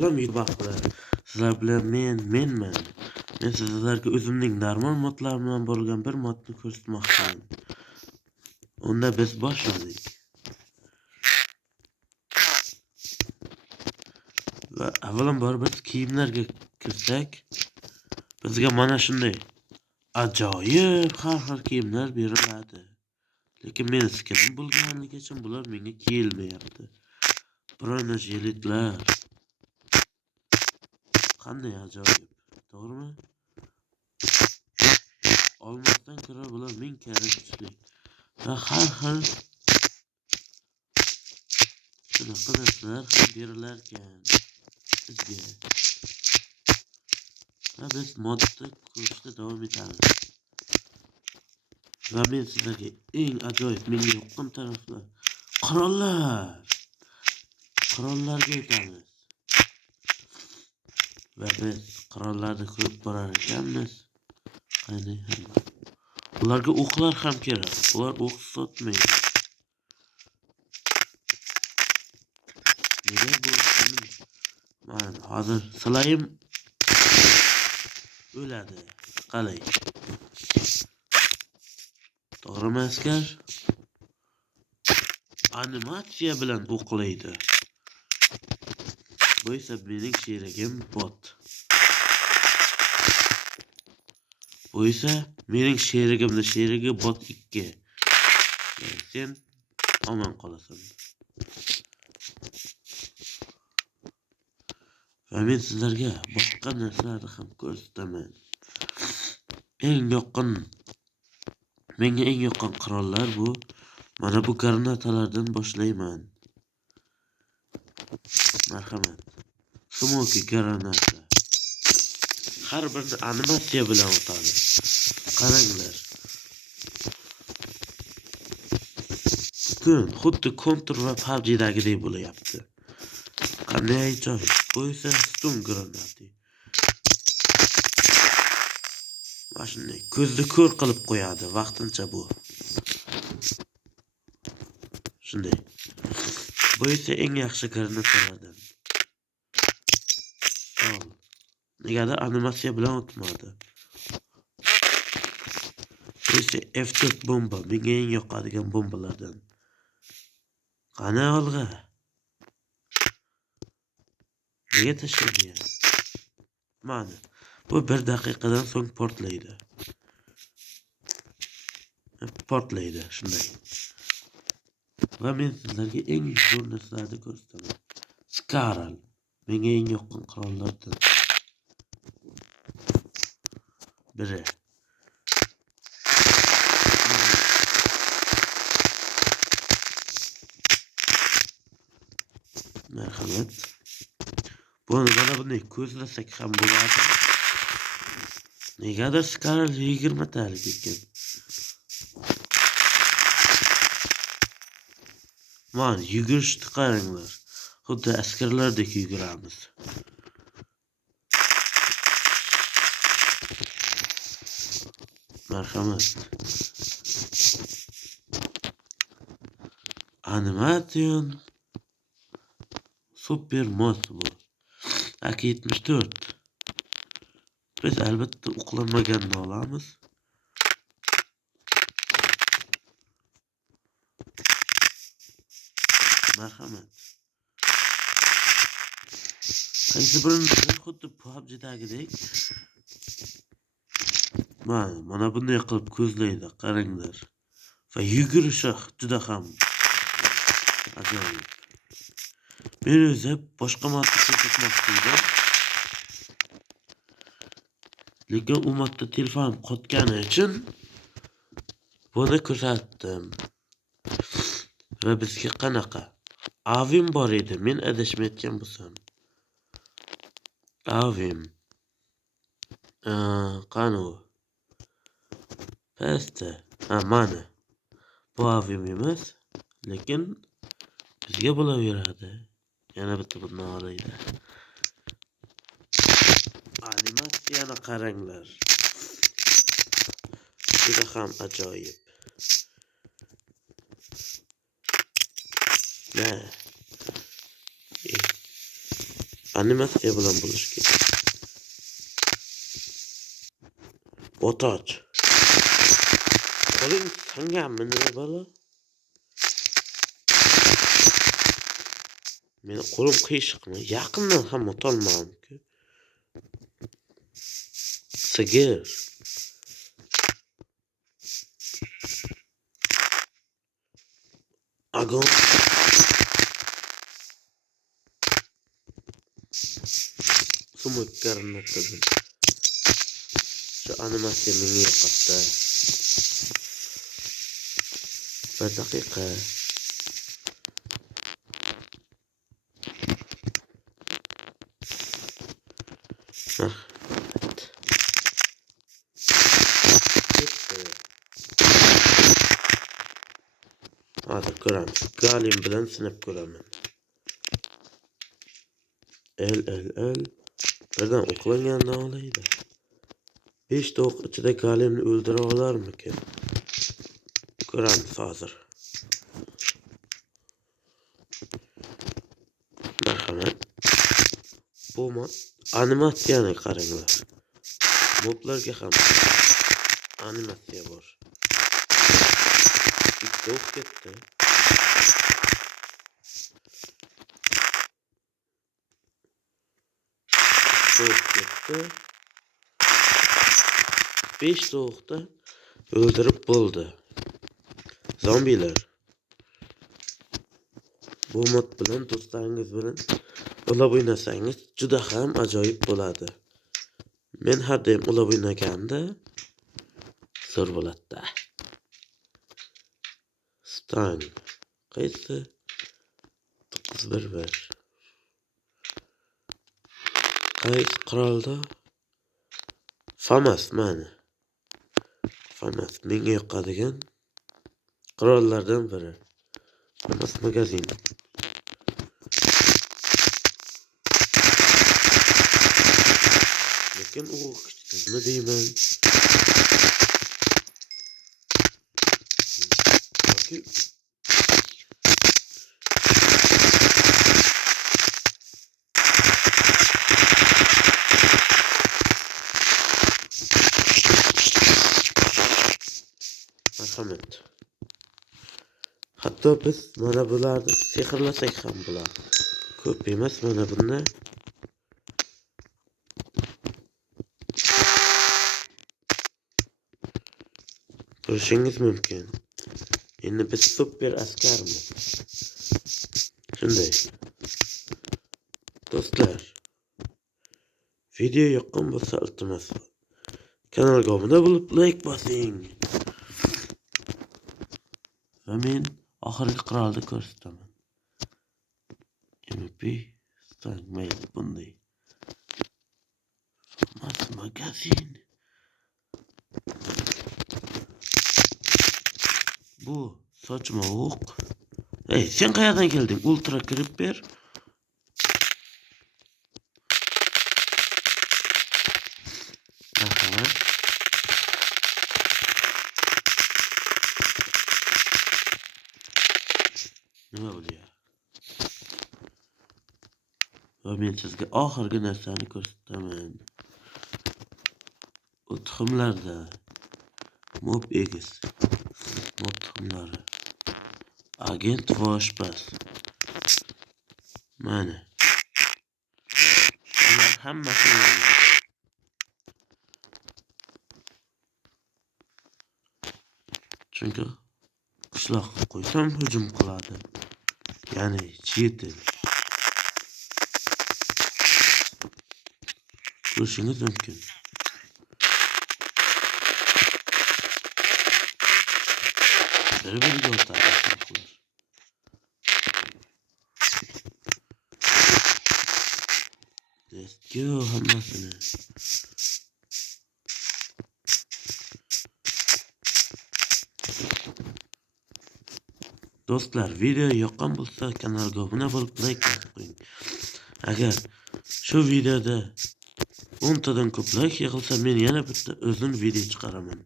Salam yurtdoshlar. Sizlar bilan menman. Men sizlarga o'zimning darmon modlari bilan bo'lgan bir modni ko'rsatmoqchiman. Unda biz boshladik. Va avvalambor biz kiyimlarga kirsak, bizga mana shunday ajoyib har xil kiyimlar beriladi. Lekin men skinim bo'lganligi uchun bular menga kelmayapti. Bronejilitlar. Qanday ajoyib, to'g'rimi? Olmasdan ko'ra bular ming karra kuchli. Va har xil shunaqa narsalar ham berilarkan bizga. Va biz modni ko'rishda davom etamiz. Va men sizlarga eng ajoyib, menga yoqqan taraflar qirollarga o'tamiz. Va biz qirollarni ko'rib borar ekanmiz. Qani ham. Ularga o'qlar ham kerak. Ular o'q sotmaydi. Nega bu? Mana hozir silayim o'ladi. Qalay. To'g'rimi askar? Animatsiya bilan o'qlaydi. Bu esa mening sherigim bot. Bu esa mening sherigi bot 2. Sen omon qolasan. Va men sizlarga boshqa narsalarni ham ko'rsataman. Menga eng yoqqan qirollar bu. Mana bu granatalardan boshlayman. Marhamat. Smoky granata. Har birini animatsiya bilan o'tadi. Qaranglar. Xuddi Counter va PUBG'dagidek bo'lyapti. Qanday ajoyib. Bu esa stun granati. Mashina ko'zni ko'r qilib qo'yadi vaqtincha bu. Shunday. Bu esa eng yaxshi granatalardan. Negadir animatsiya bilan o'tmadi. Bu esa F4 bomba. Menga eng yoqadigan bombalardan. Qani olg'a. Nega tashlading? Mana. Bu 1 daqiqadan so'ng portlaydi. Shunday. Va men sizlarga eng zo'r narsalarni ko'rsataman. Skaral. Menga eng yoqqan qirollardan biri. Marhamat. Mana bunday ko'zlasak ham bo'ladi. Negadir Skaral 20 talik ekan. Mana yugurishni qaranglar. Xuddi askarlardek yuguramiz. Marhamat. Animation super mod bu. AK-74. Biz albatta o'qlanmaganini olamiz. Marhamat. Qaysi birini xuddi PUBG'dagidek. Mana bunday qilib ko'zlaydi, qaranglar. Va yugurishi juda ham ajoyib. Men o'zi boshqa modni ko'rsatmoqchi edim. Lekin u modda telefonim qotgani uchun buni ko'rsatdim. Va bizga qanaqa? Avim bor edi. Men adashmayotgan bo'lsam. Avim. Qani u? Pasta. Mana. Bu avim emas, lekin bizga bo'laveradi. Yana bitta bundan olaydi. Animatsiyani qaranglar. Juda ham ajoyib. animasiya bilan bo'lish kerak. Otoch. Qo'ling sanganmi nima bola? Meni qo'lim qiyshiqmi? Yaqindan ham o'tolmadim-ku. Sigir. Agon. Sumuk ko'rinadi. Şu animasiya menga yoqadi. Bir daqiqa. Hadi ko'ramiz. Galim bilan sinib ko'raman. El. Birdan o'qlangandan olaydi. 5 ta o'q ichida galimni o'ldira olarmikan? Ko'ramiz hozir. Marhamat. Bu animasiyani qaranglar. Moblarga ham animasiya bor. Bitta o'q ketdi. Ketdi. 5 so'qda o'ldirib bo'ldi. Zombilar. Bu mod bilan do'stlaringiz bilan o'lab o'ynasangiz juda ham ajoyib bo'ladi. Men har doim o'lab o'ynaganda zo'r bo'ladi. Stang. Qaysi? 911. Qaysi qirolda? Famas mana. Famas menga yoqadigan qirollardan biri. Famas magazin. Lekin u o'qishni deyman. Yoki marhamat. Hatto biz mana bularni sehrlasak ham bo'ladi. Ko'p emas mana bunda. Ko'rishingiz mumkin. Endi biz super askarmiz. Shunday. Do'stlar, video yoqqan bo'lsa iltimos kanalga obuna bo'lib like bosing. Va men oxirgi qirolni ko'rsataman. MP stangmaydi bunday. Famas magazin. Bu sochma o'q. Ey, sen qayerdan kelding? Ultra kirib ber. Nima bo'lyapti? Va men sizga oxirgi narsani ko'rsataman. O tuxumlarda mob egiz. Mob tuxumlari. Agent voshpas. Mana. Bular hammasi chunki qishloqqa qo'ysam hujum qiladi. Ya'ni chetil. Ko'rishingiz mumkin. Bir-biriga o'tadi. Let's go hammasini. Do'stlar, video yoqqan bo'lsa kanalga obuna bo'lib like qo'ying. Agar shu videoda 10 tadan ko'p like yig'ilsa men yana bitta o'zim video chiqaraman.